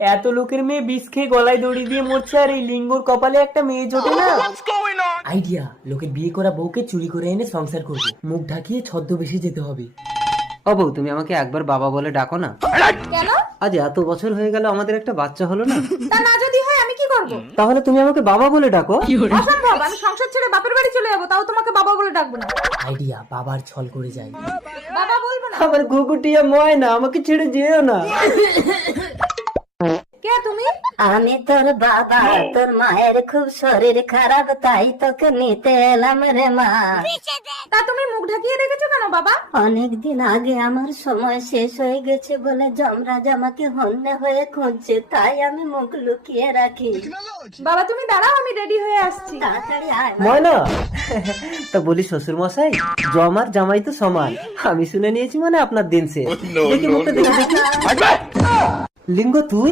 এত লোকের মেয়ে বিষ খেয়ে গলায় দড়ি দিয়ে মরছে, আর এই লিঙ্গর কপালে একটা মেয়ে জোটে না। আইডিয়া, লোকের বিয়ে করা বউকে চুরি করে এনে সংসার করবো, মুখ ঢাকিয়ে ছদ্মবেশে যেতে হবে। ও বউ, তুমি আমাকে একবার বাবা বলে ডাকো না। কেন? আজ এত বছর হয়ে গেল, আমাদের একটা বাচ্চা হলো না। তা না যদি হয় আমি কি করব? তাহলে তুমি আমাকে বাবা বলে ডাকো। অসম্ভব, আমি সংসার ছেড়ে বাপের বাড়ি চলে যাবো, তাও তোমাকে বাবা বলে ডাকবো না। আইডিয়া, বাবার ছল করে যায়। বাবা বলবো না। আমার ঘুঘুটিয়া ময়না, আমাকে ছেড়ে যেও না। কে তুমি? আমি তোর বাবা, তোর মায়ের খুব শরীর খারাপ, তাই তোকে নিতে এলাম রে মা। তা তুমি মুখ ঢাকিয়ে রেখেছো কেন বাবা? অনেকদিন আগে আমার সময় শেষ হয়ে গেছে বলে যমরাজ আমাকে হন্যে হয়ে খুঁজছে, তাই আমি মুখ লুকিয়ে রাখি। বাবা তুমি দাঁড়াও, আমি রেডি হয়ে আসছি। তাড়াতাড়ি আয় মা। ময়না, তা বলি শ্বশুর মশাই, জমার জামাই তো সমান। আমি শুনে নিয়েছি মানে আপনার দিন শেষ। দেখি মুখটা দেখে দেখি। লিঙ্গ তুই?